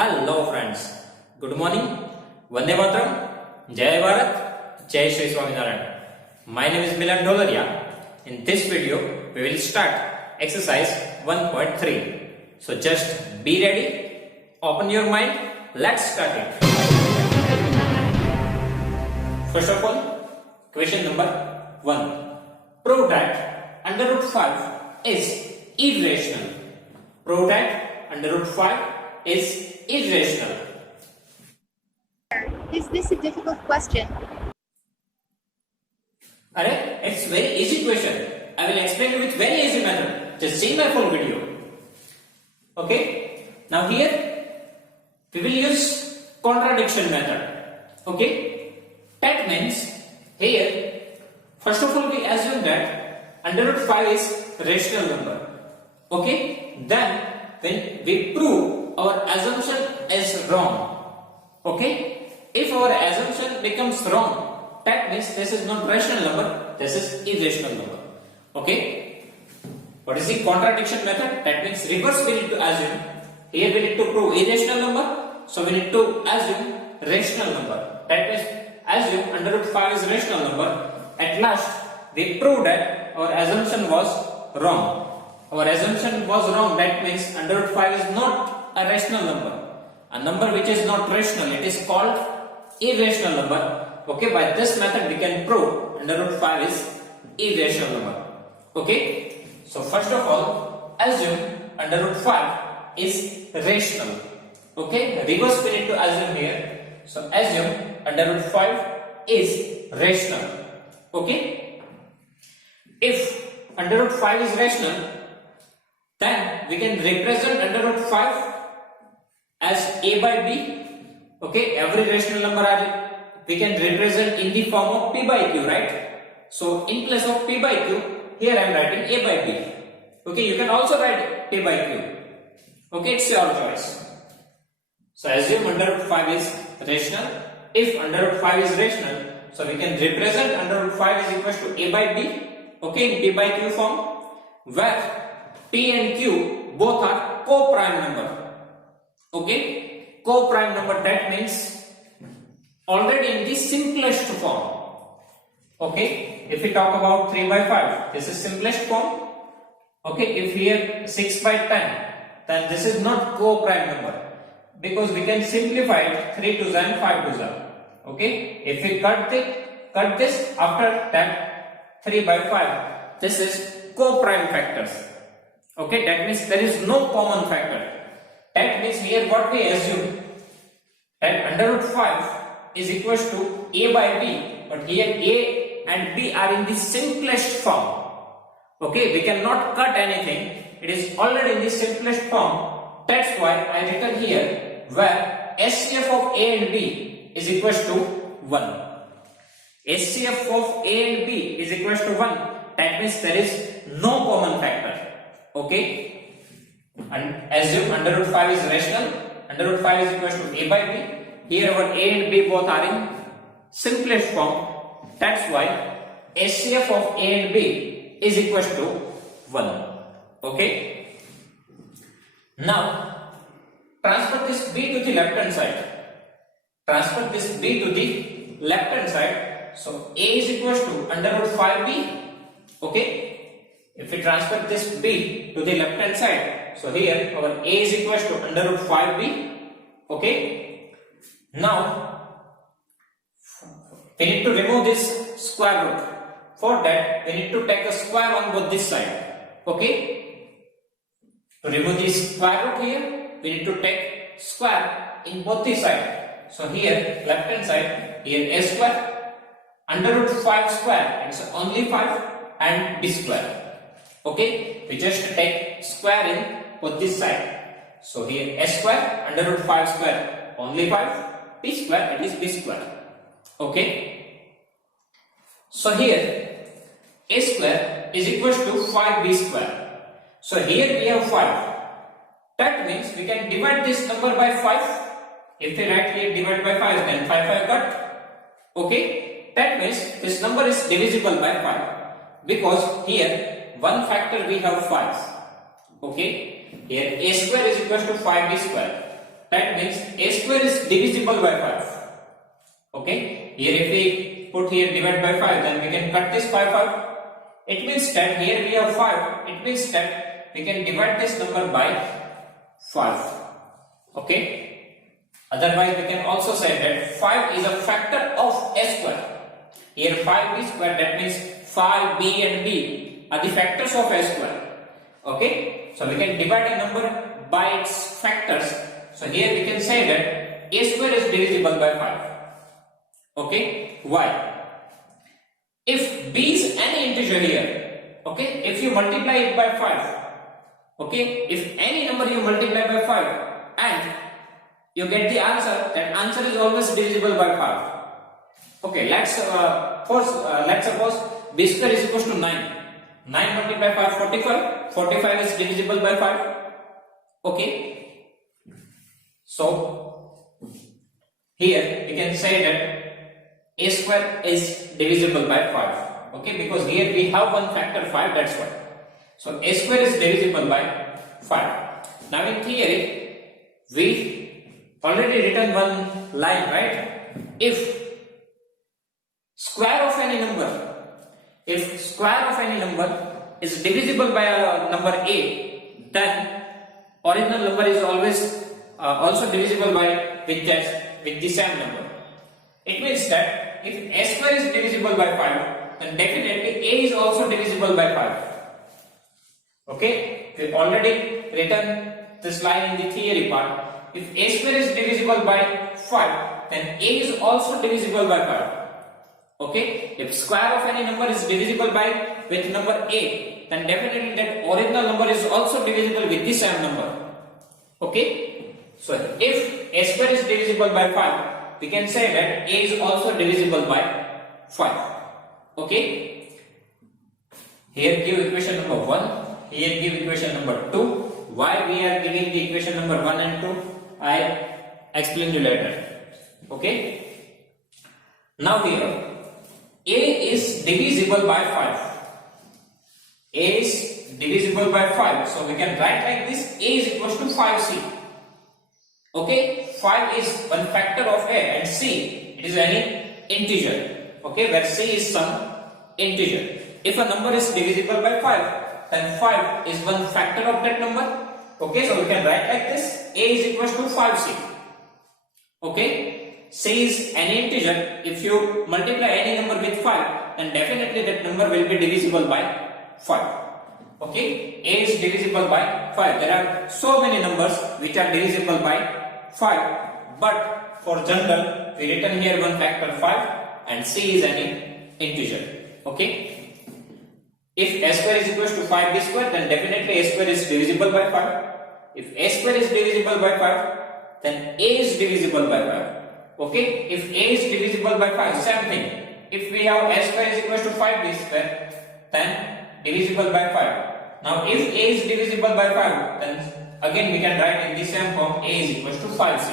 Hello friends, good morning, Vande Mataram, Jai Bharat, Jai Shri Swaminarayan. My name is Milan Dholariya. In this video, we will start exercise 1.3. So just be ready, open your mind, let's start it. First of all, question number 1. Prove that under root 5 is irrational. Prove that under root 5 is irrational. Is this a difficult question? It's very easy question. I will explain it with very easy method. Just see my full video. Okay. Now here we will use contradiction method. Okay. That means here first of all we assume that under root 5 is rational number. Okay. Then when we prove our assumption is wrong. Okay. If our assumption becomes wrong, that means this is not rational number, this is irrational number. Okay. What is the contradiction method? That means reverse we need to assume. Here we need to prove irrational number, so we need to assume rational number. That means assume under root 5 is rational number. At last we prove that our assumption was wrong. Our assumption was wrong, that means under root 5 is not a rational number. A number which is not rational, it is called irrational number. Okay, by this method we can prove under root 5 is irrational number. Okay, so first of all, assume under root 5 is rational. Okay, reverse we need to assume here. So assume under root 5 is rational. Okay, if under root 5 is rational, then we can represent under root 5 as a by b. Okay, every rational number we can represent in the form of p by q, right? So in place of p by q, here I am writing a by b. Okay, you can also write p by q. Okay, it's your choice. So assume under root 5 is rational. If under root 5 is rational, so we can represent under root 5 is equal to a by b. Okay, in p by q form, where p and q both are co-prime number. Okay, co-prime number, that means already in the simplest form. Okay, if we talk about 3 by 5, this is simplest form. Okay, if here 6 by 10, then this is not co-prime number, because we can simplify it 3 to 10, 5 to 10. Okay, if we cut this after that 3 by 5, this is co-prime factors. Okay, that means there is no common factor. That means here what we assume, that under root 5 is equal to a by b, but here a and b are in the simplest form. Okay, we cannot cut anything, it is already in the simplest form. That's why I written here where SCF of a and b is equal to 1. SCF of a and b is equal to 1. That means there is no common factor. Okay, and assume under root 5 is rational. Under root 5 is equal to a by b. Here our a and b both are in simplest form. That's why SCF of a and b is equal to 1. Okay. Now transfer this b to the left hand side. Transfer this b to the left hand side. So a is equal to under root 5b. Okay. If we transfer this b to the left hand side, so here our a is equal to under root 5b. Okay. Now we need to remove this square root. For that we need to take a square on both this side. Okay. To remove this square root here, we need to take square in both the side. So here left hand side, here a square, under root 5 square, it's only 5, and b square. Okay, we just take square in both this side. So here a square under root 5 square only 5, b square it is b square. Okay, so here a square is equal to 5b square. So here we have 5. That means we can divide this number by 5. If we write here divide by 5, then 5 cut. Okay, that means this number is divisible by 5, because here one factor we have 5. Okay, here a square is equal to 5b square. that means a square is divisible by 5. Okay, here if we put here divide by 5, then we can cut this by 5. It means that here we have 5. It means that we can divide this number by 5. Okay, otherwise we can also say that 5 is a factor of a square. Here 5b square, that means 5b and b are the factors of a square. Okay, so we can divide a number by its factors. So here we can say that a square is divisible by 5. Okay, why? If b is any integer here, okay, if you multiply it by 5, okay, if any number you multiply by 5 and you get the answer, that answer is always divisible by 5. Okay, let's suppose b square is equals to 9. 9 multiplied by 5, 45. 45 is divisible by 5. Okay, so here we can say that a square is divisible by 5. Okay, because here we have one factor 5, that's why. So a square is divisible by 5. Now in theory, we already written one line, right? If square of any number is divisible by a number a, then original number is always also divisible by with the same number. It means that if a square is divisible by 5, then definitely a is also divisible by 5. Okay, we already written this line in the theory part. If a square is divisible by 5, then a is also divisible by 5. Okay, if square of any number is divisible by with number a, then definitely that original number is also divisible with the same number. Okay, so if a square is divisible by 5, we can say that a is also divisible by 5. Okay, here give equation number 1, here give equation number 2. Why we are giving the equation number 1 and 2, I explain you later. Okay, now here a is divisible by 5. A is divisible by 5, so we can write like this: a is equals to 5c. Okay, 5 is one factor of a and c, it is any integer. Okay, where c is some integer. If a number is divisible by 5, then 5 is one factor of that number. Okay, so we can write like this: a is equals to 5c. Okay, c is an integer. If you multiply any number with 5, then definitely that number will be divisible by 5. Okay, a is divisible by 5. There are so many numbers which are divisible by 5, but for general we written here one factor 5 and c is an integer. Okay, if a square is equals to 5b square, then definitely a square is divisible by 5. If a square is divisible by 5, then a is divisible by 5. Okay, if a is divisible by 5, same thing. If we have a square is equals to 5b square, then divisible by 5. Now if a is divisible by 5, then again we can write in the same form: a is equals to 5c.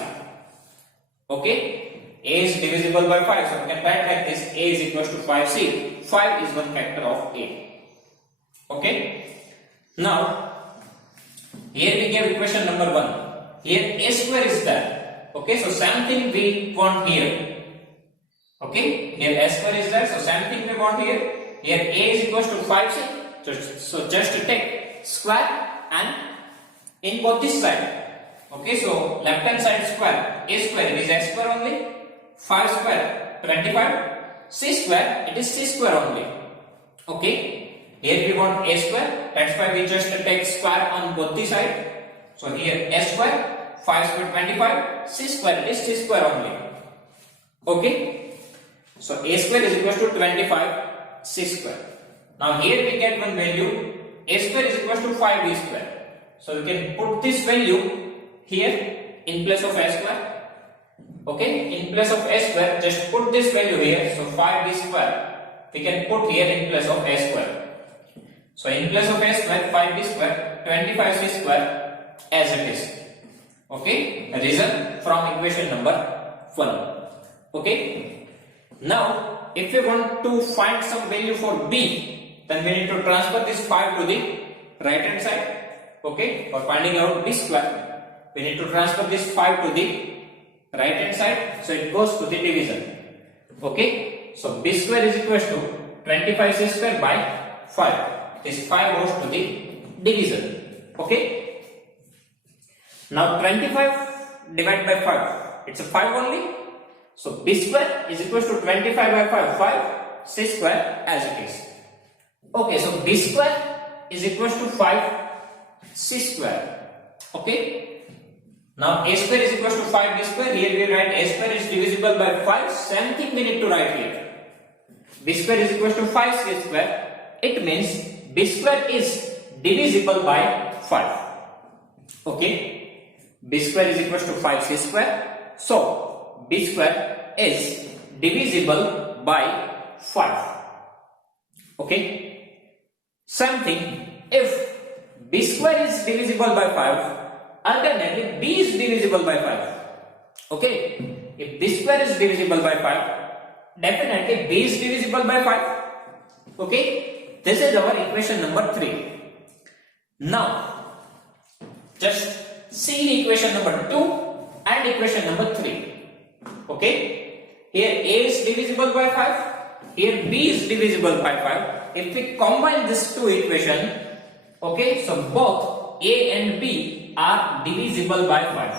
Okay, a is divisible by 5, so we can write like this: a is equals to 5c. 5 is one factor of a. Okay, now here we give equation number 1. Here a square is there. Okay, so same thing we want here. Okay, here a square is there, so same thing we want here. Here a is equals to 5c. So just take square and in both this side. Okay, so left hand side square, a square is a square only. 5 square 25. C square, it is c square only. Okay. Here we want a square, that's why we just take square on both the side. So here a square, 5 square 25, c square is c square only. Okay, so a square is equals to 25 c square. Now here we get one value: a square is equals to 5b square. So we can put this value here in place of a square. Okay, in place of a square, just put this value here. So 5b square we can put here in place of a square. So in place of a square, 5b square, 25c square as it is. Okay, reason from equation number 1. Okay, now if we want to find some value for b, then we need to transfer this 5 to the right hand side. Okay, for finding out b square, we need to transfer this 5 to the right hand side, so it goes to the division. Okay, so b square is equal to 25c square by 5. This 5 goes to the division. Okay, now 25 divided by 5, it's a 5 only, so b square is equal to 25 by 5 c square as it is. Okay, so b square is equal to 5 c square. Okay, now a square is equal to 5 b square. Here we write a square is divisible by 5. Same thing we need to write here. B square is equal to 5 c square. It means b square is divisible by 5. Okay, b square is equal to 5 c square. So b square is divisible by 5. Okay, same thing, if b square is divisible by 5, alternately b is divisible by 5. Okay, if b square is divisible by 5, definitely b is divisible by 5. Okay, this is our equation number 3. Now just see equation number 2 and equation number 3. Okay, here a is divisible by 5, here b is divisible by 5. If we combine these two equations, okay, so both a and b are divisible by 5.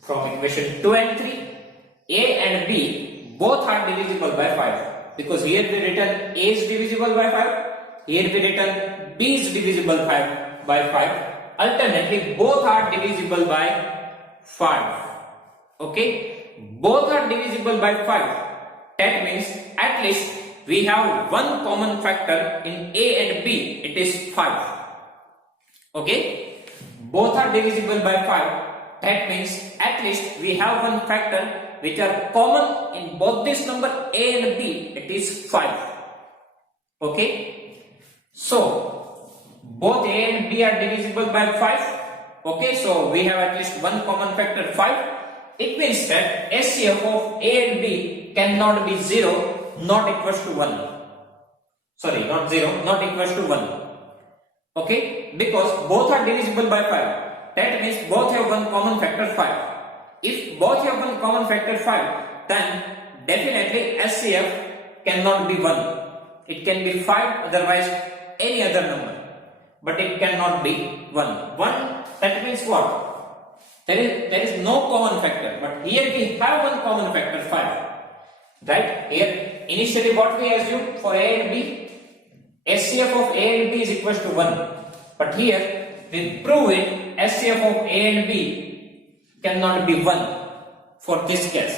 From equation 2 and 3, a and b both are divisible by 5, because here we written a is divisible by 5, here we written b is divisible by 5. Alternately both are divisible by 5. Okay, both are divisible by 5. That means at least we have one common factor in a and b, it is 5. Okay, both are divisible by 5. That means at least we have one factor which are common in both this number a and b, it is 5. Okay, so both a and b are divisible by 5. Okay, so we have at least one common factor 5. It means that SCF of a and b cannot be 0, not equals to 1. Sorry, not 0, not equals to 1. Okay, because both are divisible by 5. That means both have one common factor 5. If both have one common factor 5, then definitely SCF cannot be 1. It can be 5, otherwise any other number. But it cannot be 1. 1, that means what? There is no common factor. But here we have one common factor 5. Right? Here initially what we assumed for a and b, SCF of a and b is equal to 1. But here we prove it, SCF of a and b cannot be 1 for this case.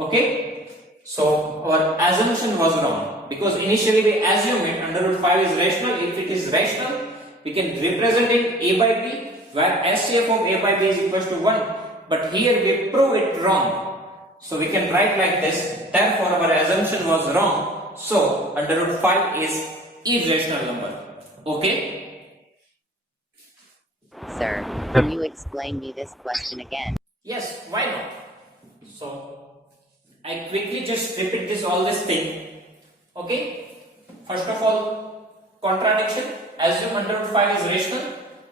Okay, so our assumption was wrong, because initially we assumed it under root 5 is rational. If it is rational, we can represent it a by b, where SCF of a by b is equal to 1. But here we prove it wrong, so we can write like this. Therefore our assumption was wrong, so under root 5 is irrational number. Okay. Sir, can you explain me this question again? Yes, why not? So I quickly just repeat all this thing. Okay. First of all, contradiction. Assume under root 5 is rational.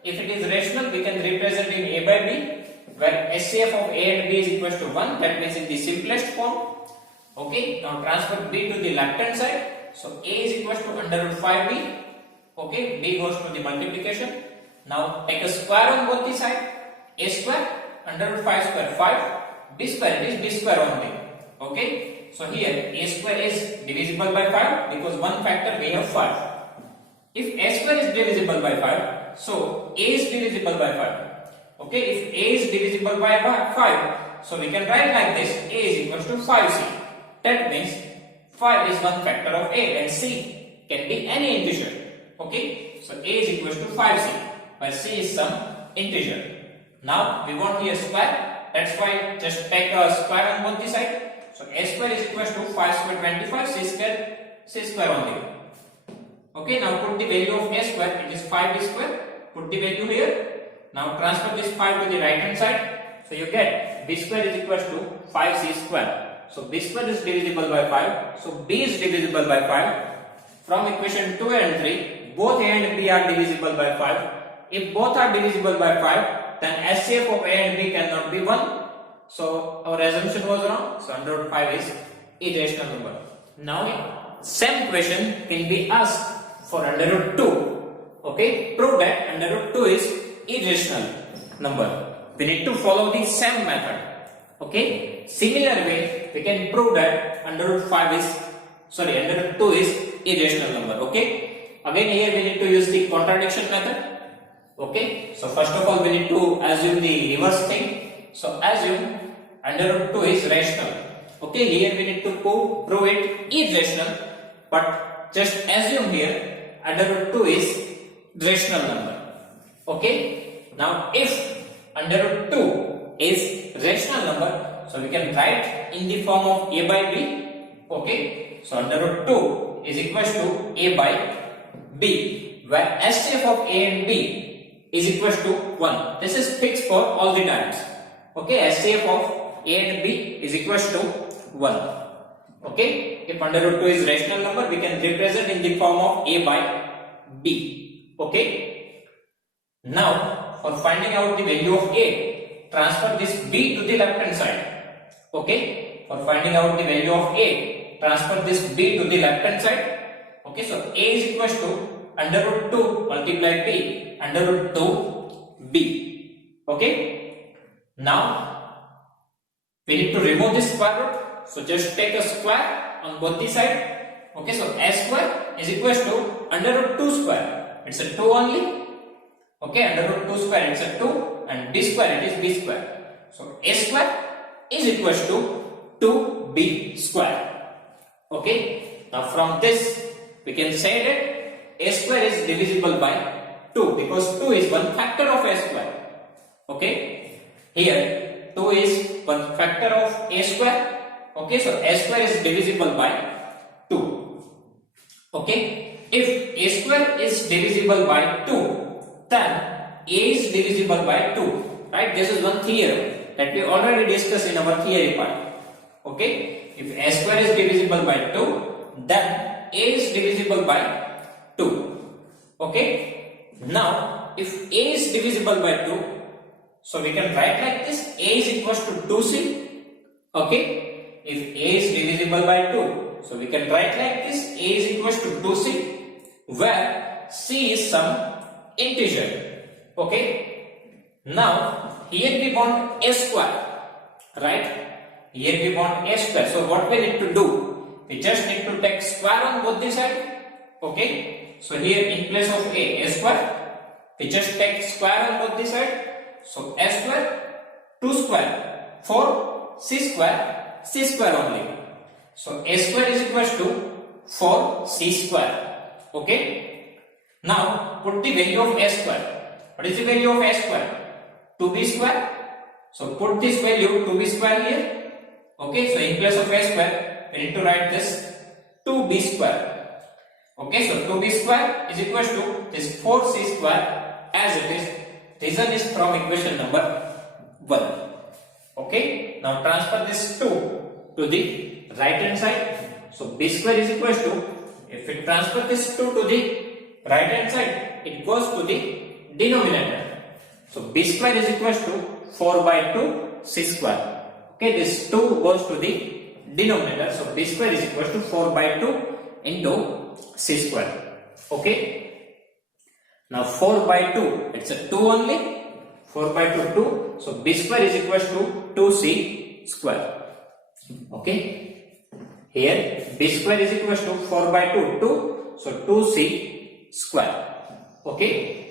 If it is rational, we can represent in a by b, where SCF of a and b is equal to 1. That means in the simplest form. Okay. Now transfer b to the left hand side. So a is equal to under root 5b. Okay. B goes to the multiplication. Now take a square on both the sides. A square under root 5 square 5. B square, it is b square only. Okay. So here a square is divisible by 5, because one factor we have 5. If a square is divisible by 5, so a is divisible by 5. Okay. If a is divisible by 5, so we can write like this: a is equal to 5c. That means 5 is one factor of a, and c can be any integer. Okay. So a is equal to 5c, where c is some integer. Now we want here square. That's why just take a square on both the sides. So a square is equal to 5 square 25, c square only. Okay, now put the value of a square, it is 5b square. Put the value here. Now transfer this 5 to the right hand side. So you get b square is equal to 5c square. So b square is divisible by 5. So b is divisible by 5. From equation 2 and 3, both a and b are divisible by 5. If both are divisible by 5, then SCF of A and B cannot be 1. So our assumption was wrong. So under root 5 is irrational number. Now same question can be asked for under root 2. Okay, prove that under root 2 is irrational number. We need to follow the same method. Okay, similar way we can prove that under root 2 is irrational number. Okay, again here we need to use the contradiction method. Okay, so first of all we need to assume the reverse thing. So assume under root 2 is rational. Okay, here we need to prove it irrational, but just assume here under root 2 is rational number. Okay, now if under root 2 is rational number, so we can write in the form of A by B. Okay, so under root 2 is equals to A by B, where SCF of A and B is equals to 1. This is fixed for all the times. Okay, SCF of A and B is equals to 1. Okay, if under root 2 is rational number, we can represent in the form of A by B. Okay, now for finding out the value of A, transfer this B to the left hand side. Okay, for finding out the value of A, transfer this B to the left hand side. Okay, so A is equals to under root 2 multiply B under root 2 B. Okay, now we need to remove this square root. So just take a square on both the side. Okay, so A square is equals to under root 2 square. It's a 2 only. Okay, under root 2 square it's a 2 and B square it is B square. So A square is equals to 2B square. Okay, now from this we can say that A square is divisible by 2 because 2 is one factor of A square. Okay, here 2 is one factor of A square. Okay, so A square is divisible by 2. Okay, if A square is divisible by 2, then A is divisible by 2. Right, this is one theorem that we already discussed in our theory part. Okay, if A square is divisible by 2, then A is divisible by 2. Okay, now if A is divisible by 2, so we can write like this: A is equals to 2C. Okay, if A is divisible by 2, so we can write like this: A is equals to 2C, where C is some integer. Okay, now here we want A square, right? Here we want A square. So what we need to do? We just need to take square on both the sides. Okay, so here in place of A square, we just take square on both the sides. So A square, 2 square, 4, C square only. So A square is equals to 4C square. Okay, now put the value of A square. What is the value of A square? 2B square. So put this value 2B square here. Okay, so in place of A square, we need to write this 2B square. Okay, so 2B square is equals to this 4C square as it is. Reason is from equation number 1. Okay, now transfer this 2 to the right hand side. So B square is equals to, if we transfer this 2 to the right hand side, it goes to the denominator. So B square is equals to 4 by 2 C square. Okay, this 2 goes to the denominator. So B square is equals to 4 by 2 into C square. Okay, now 4 by 2, it's a 2 only. 4 by 2, 2. So B square is equals to 2C square. Okay, here B square is equals to 4 by 2, 2. So 2C square. Okay,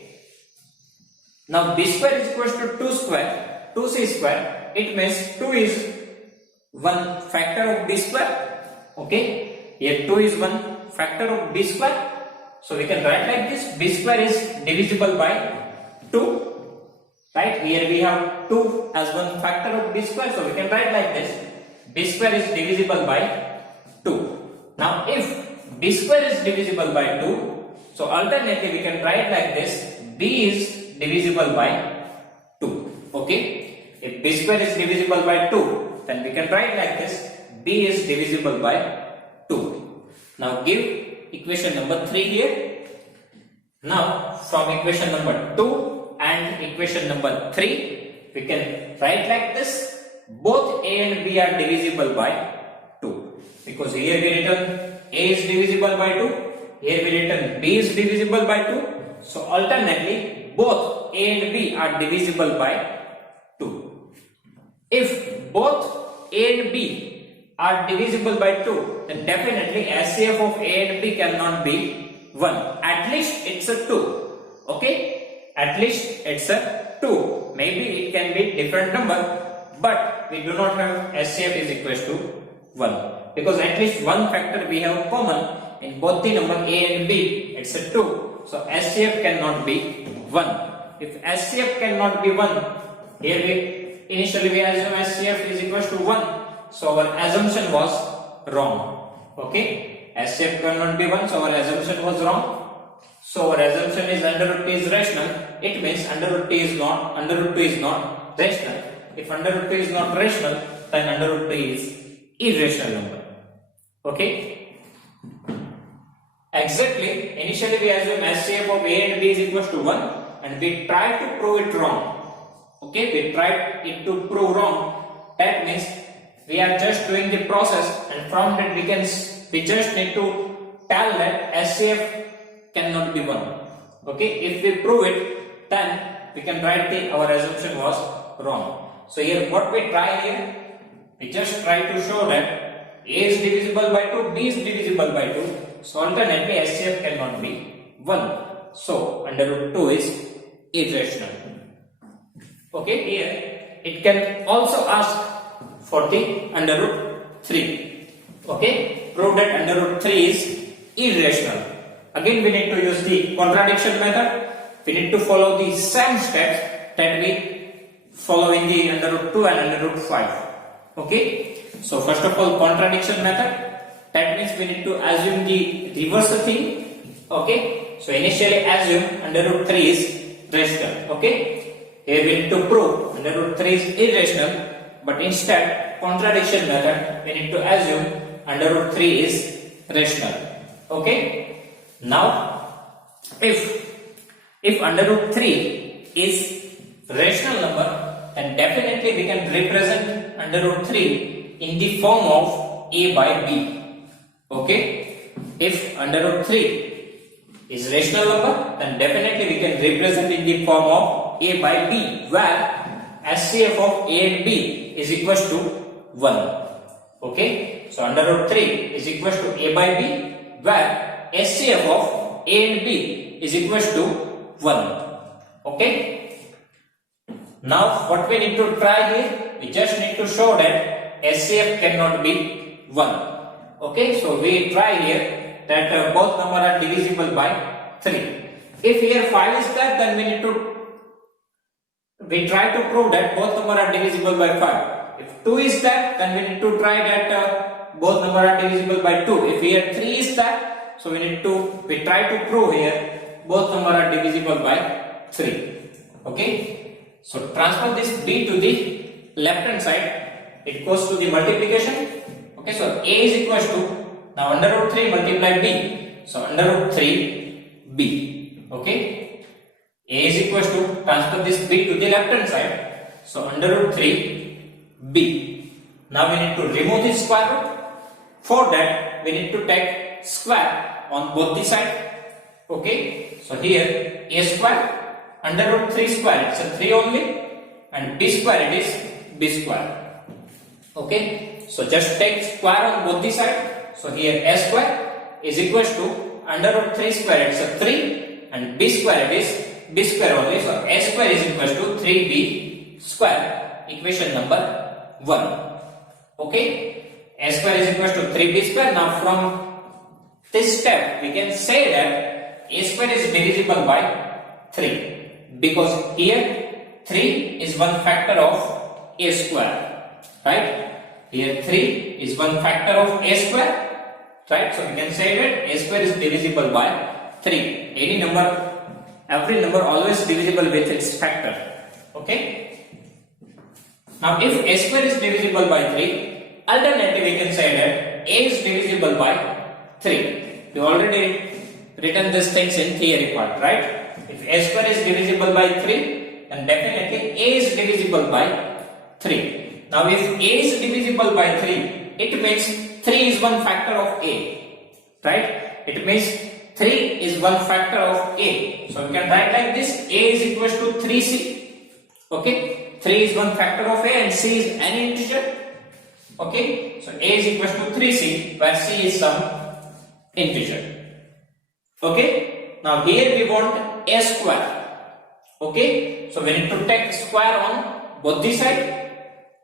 now B square is equals to 2 square, 2C square. It means 2 is one factor of B square. Okay, here 2 is one factor of B square. So we can write like this: B square is divisible by 2. Right, here we have 2 as one factor of B square. So we can write like this: B square is divisible by 2. Now if B square is divisible by 2, so alternately we can write like this: B is divisible by 2. Okay, if B square is divisible by 2, then we can write like this: B is divisible by 2. Now give equation number 3 here. Now from equation number 2 and And equation number 3, we can write like this. Both A and B are divisible by 2. Because here we written A is divisible by 2. Here we written B is divisible by 2. So alternately, both A and B are divisible by 2. If both A and B are divisible by 2, then definitely SCF of A and B cannot be 1. At least it's a 2. Okay? At least it's a 2. Maybe it can be different number, but we do not have SCF is equals to 1. Because at least one factor we have common in both the number A and B, it's a 2. So SCF cannot be 1. If SCF cannot be 1, here initially we assume SCF is equals to 1. So our assumption was wrong. Okay? SCF cannot be 1, so our assumption was wrong. So our assumption is under root t is rational. It means under root 2 is not rational. If under root 2 is not rational, then under root 2 is irrational number. Okay? Exactly, initially we assume SCF of A and B is equals to 1 and we try to prove it wrong. Okay, we tried it to prove wrong. That means we are just doing the process, and from that we just need to tell that SCF cannot be 1. Okay, if we prove it, then we can write our assumption was wrong. So here what we try here, we just try to show that A is divisible by 2, B is divisible by 2. So alternately SCF cannot be 1. So under root 2 is irrational. Okay, here it can also ask for the under root 3. Okay, prove that under root 3 is irrational. Again we need to use the contradiction method. We need to follow the same steps that we follow in the under root 2 and under root 5. Okay, so first of all contradiction method. That means we need to assume the reverse thing. Okay, so initially assume under root 3 is rational. Okay, here we need to prove under root 3 is irrational, but instead contradiction method we need to assume under root 3 is rational. Okay, now if under root 3 is rational number, then definitely we can represent under root 3 in the form of A by B. Okay, if under root 3 is rational number, then definitely we can represent in the form of A by B, where SCF of A and B is equals to 1. Okay, so under root 3 is equals to A by B, where SCF of A and B is equals to 1. Okay, now what we need to try here, we just need to show that SCF cannot be 1. Okay, so we try here that both numbers are divisible by 3. If here 5 is there, then we try to prove that both numbers are divisible by 5. If 2 is there, then we need to try that both numbers are divisible by 2. If here 3 is there, so we try to prove here both numbers are divisible by 3. Okay, so transfer this b to the left hand side. It goes to the multiplication. Okay, so A is equals to, now under root 3 multiply B, so under root 3 B. Okay, A is equals to, transfer this B to the left hand side, so under root 3 B. Now we need to remove the square root. For that we need to take square on both the sides. Okay, so here A square under root 3 square, it's a 3 only, and B square it is B square. Okay, so just take square on both the sides. So here A square is equals to under root 3 square, it's a 3, and B square it is B square only. So A square is equals to 3B square, equation number 1. Okay, A square is equals to 3B square. Now from this step we can say that A square is divisible by 3, because here 3 is one factor of A square, right? Here 3 is one factor of A square, right? So we can say that A square is divisible by 3. Every number always divisible with its factor. Okay. Now if A square is divisible by 3, alternatively we can say that A is divisible by 3. We already written these things in theory part, right? If A square is divisible by 3, then definitely A is divisible by 3. Now if A is divisible by 3, it means 3 is one factor of A, right? It means 3 is one factor of A. So we can write like this: A is equals to 3C. Okay, 3 is one factor of A and C is any integer. Okay, so A is equals to 3C, where C is some integer. Okay, now here we want A square. Okay, so we need to take square on both the side.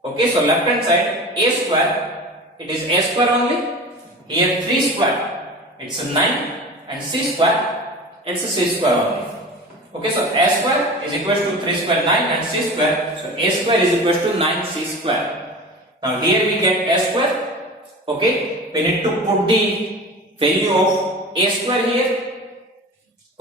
Okay, so left hand side A square, it is A square only. Here 3 square, it's a 9, and C square, it's a C square only. Okay, so A square is equals to 3 square 9 and C square, so A square is equals to 9C square. Now here we get A square. Okay, we need to put the value of A square here.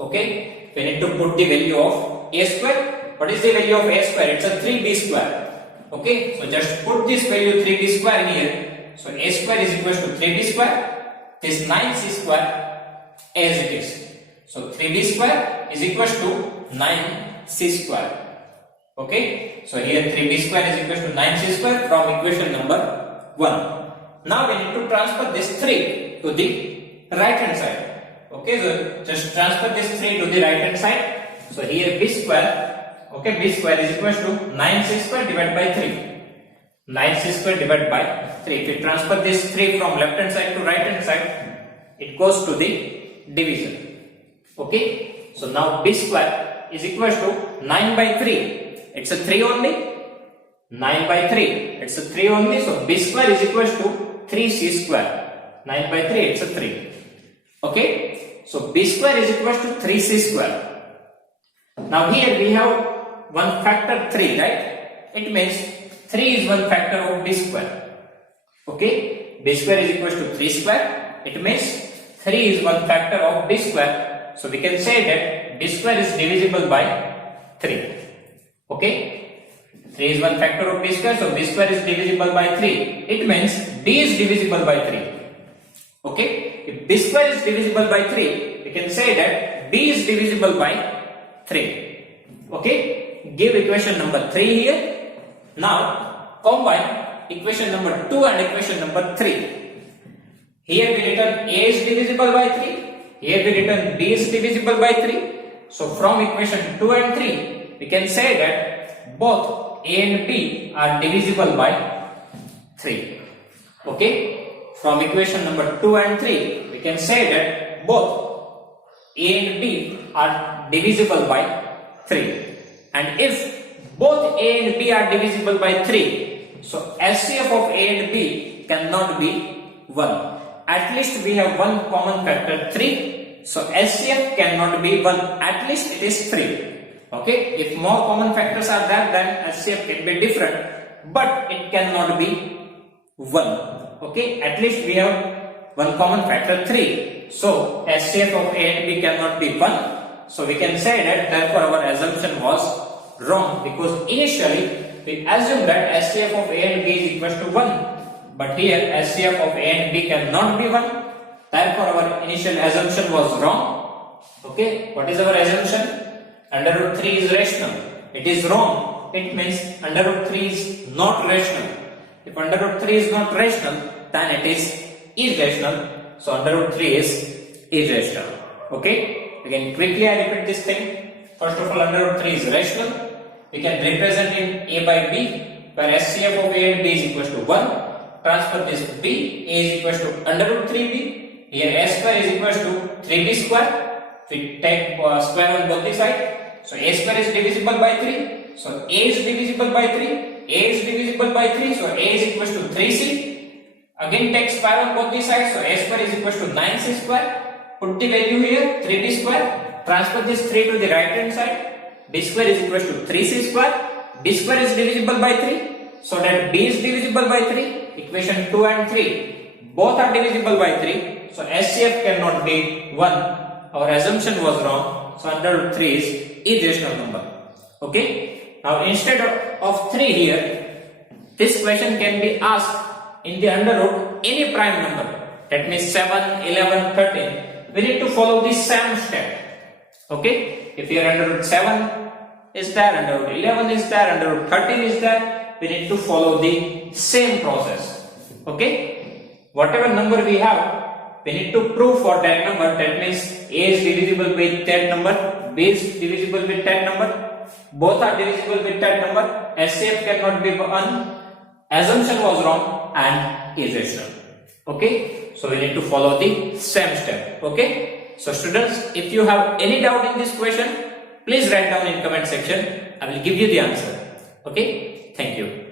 Okay, we need to put the value of A square. What is the value of A square? It's a 3B square. Okay, so just put this value 3B square here. So A square is equals to 3B square. This 9C square as it is. So 3B square is equals to 9C square. Okay, so here 3B square is equals to 9C square from equation number 1. Now we need to transfer this 3 to the right hand side. Okay, so just transfer this 3 to the right hand side. So here B square, okay, B square is equals to 9C square divided by 3. 9C square divided by 3. If you transfer this 3 from left hand side to right hand side, it goes to the division. Okay, so now B square is equals to 9 by 3. It's a 3 only. 9 by 3. It's a 3 only. So B square is equals to 3C square. 9 by 3. It's a 3. Okay. So B square is equals to 3C square. Now here we have one factor 3, right? It means 3 is one factor of B square. Okay. B square is equals to 3 square. It means 3 is one factor of B square. So we can say that B square is divisible by 3. Okay, 3 is one factor of B square, so B square is divisible by 3. It means B is divisible by 3. Okay, if B square is divisible by 3, we can say that B is divisible by 3. Okay, give equation number 3 here. Now combine equation number 2 and equation number 3. Here we return A is divisible by 3. Here we return B is divisible by 3. So from equation 2 and 3, we can say that both A and B are divisible by 3. Okay, from equation number 2 and 3, we can say that both A and B are divisible by 3. And if both A and B are divisible by 3, so SCF of A and B cannot be 1. At least we have one common factor 3. So SCF cannot be 1. At least it is 3. Okay, if more common factors are there, then SCF can be different, but it cannot be 1. Okay, at least we have one common factor 3. So SCF of A and B cannot be 1. So we can say that therefore our assumption was wrong, because initially we assumed that SCF of A and B is equal to 1. But here SCF of A and B cannot be 1. Therefore our initial assumption was wrong. Okay, what is our assumption? Under root 3 is rational. It is wrong. It means under root 3 is not rational. If under root 3 is not rational, then it is irrational. So under root 3 is irrational. Okay, again quickly I repeat this thing. First of all, under root 3 is rational. We can represent in A by B, where SCF of A and B is equal to 1. Transfer this B, A is equal to under root 3B. Here A square is equal to 3B square. We take square on both the sides. So A square is divisible by 3. So A is divisible by 3. A is divisible by 3. So A is equal to 3C. Again take square on both the sides. So A square is equal to 9C square. Put the value here 3B square. Transfer this 3 to the right hand side. B square is equal to 3C square. B square is divisible by 3. So that B is divisible by 3. Equation 2 and 3 both are divisible by 3. So SCF cannot be 1. Our assumption was wrong. So under root 3 is irrational number. Okay. Now instead of 3 here, this question can be asked in the under root any prime number. That means 7, 11, 13. We need to follow the same step. Okay. If here under root 7, is there, under root 11 is there, under root 13 is there. We need to follow the same process. Okay? Whatever number we have, we need to prove for that number. That means A is divisible with that number, B is divisible with that number, both are divisible with that number. SCF cannot be 1. Assumption was wrong and is rational. Okay? So we need to follow the same step. Okay? So students, if you have any doubt in this question, please write down in comment section. I will give you the answer. Okay? Thank you.